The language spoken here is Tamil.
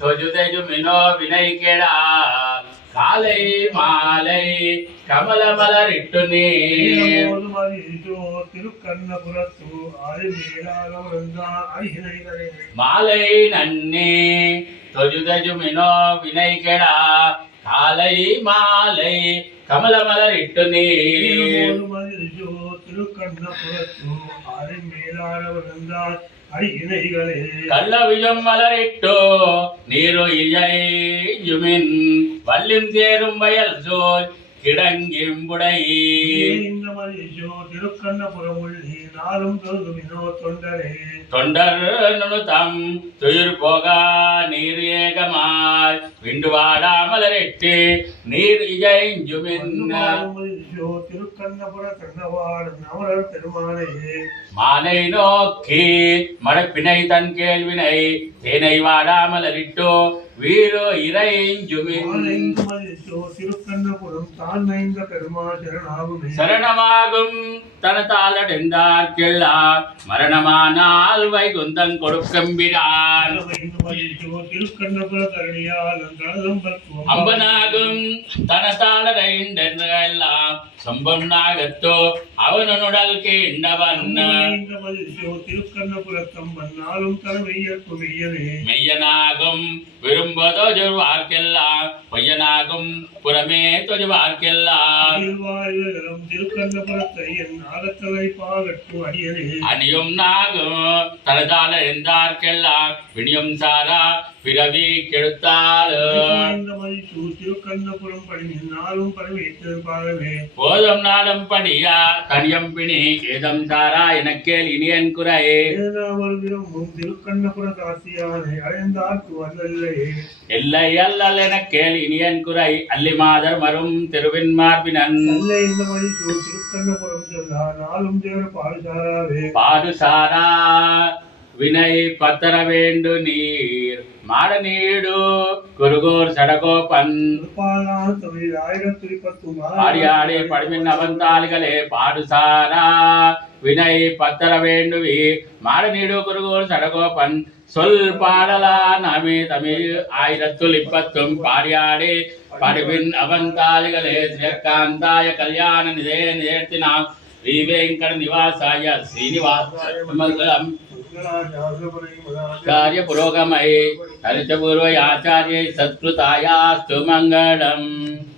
தொஜுதஜு மினோ வினை கெடா காலை மாலை கமல மலரிட்டு நீர் திருக்கண்ணபுரத்து மாலை நன்னி தொஜுதஜு மினோ வினை கெடா காலை மாலை கமல மலரிட்டு நீர் திருக்கண்ணபுரத்து கள்ளவிஜம் மலரிட்டோ நீரு இயையுமின் வல்லிம் சேரும் வயல் சோய் கிடங்கிம்புடை திருக்கண்ணபுரமுள்ளி நாளும் தொழுதுமினோ தொண்டரே தொண்டர் நுணுதம் துயிர் போகா நீர் ஏகமாய் விண்டு வாடா மலரிட்டு நீர் இயைஞ்சுமின் திருக்கண்ணபுர தன்னவாடு நவரர் பெருமானே மானை நோக்கி மடப்பினை தன் கேள்வினை தேனை வாடா மலரிட்டோ வீரோ இறைஞ்சுமின் திருக்கண்ணபுரம் தான் நைந்த பெருமா சரணாகுமே சரணமாகும் தனத்தாலடைந்தார்க்கெல்லாம் மரணமானால் வைகுந்தம் கொடுக்கம்பிரான் திருக்கண்ணபுர கரணியால் அம்பனாகும் தனத்தாலடைந்தெல்லாம் சொம்பம் நாகத்தோ அவனுடல் கேண்டவன் திருக்கண்ணபுரத்தம்பன் நாளும் தரவையற்குமையனே மெய்யனாகும் விரும்பதோ வாழ்க்கெல்லாம் பொய்யனாகும் புறமே தொழு வாழ்க்கெல்லாம் திருக்கண்ணபுரத்தை என் நாகத்தலை பாகட்டு அடியனே அணியும் நாகும் தனதால எழுந்தார்க்கெல்லாம் விணியும் சாரா பிறவி கெடுத்தாலும் திருக்கண்ணபுரம் படி நாளும் பரவித்திருப்பாகவே போதும் நாளும் படியா தனியம் பிணி ஏதம் சாரா எனக்கேல் இனியன் குறை திருக்கண்ணபுர காசியானை அடைந்தார்க்கு வல்லல்லே எல்லை அல்லல் எனக்கேல் இனியன் குறை அல்லி மாதர் மரும் திருவின் மார்பினன் திருக்கண்ணபுரம் சொல்லா நாளும் தேவ பாடுசாராவே பாடுசாரா வினை பத்தர வேண்டு நீர் மாட நீடு குருகோர் சடகோபன் ஆடி படுமின் அவந்தாளிகளே பாடுசாரா வினை பத்தர வேண்டுவி மாட நீடு குருகோர் சடகோபன் சொல் பாடலா நாமே தமிழ் 1020 பாடியாடி படுவின் அவந்தாளிகளே ஸ்ரீகாந்தாய கல்யாண நிதே நிதேர்த்தினாம் ஸ்ரீ வெங்கட நிவாசாய ஸ்ரீனிவாச மங்களம் कार्य पुरोगमये हरित पूर्व आचार्य सत्कृतायास्तु मंगलम्।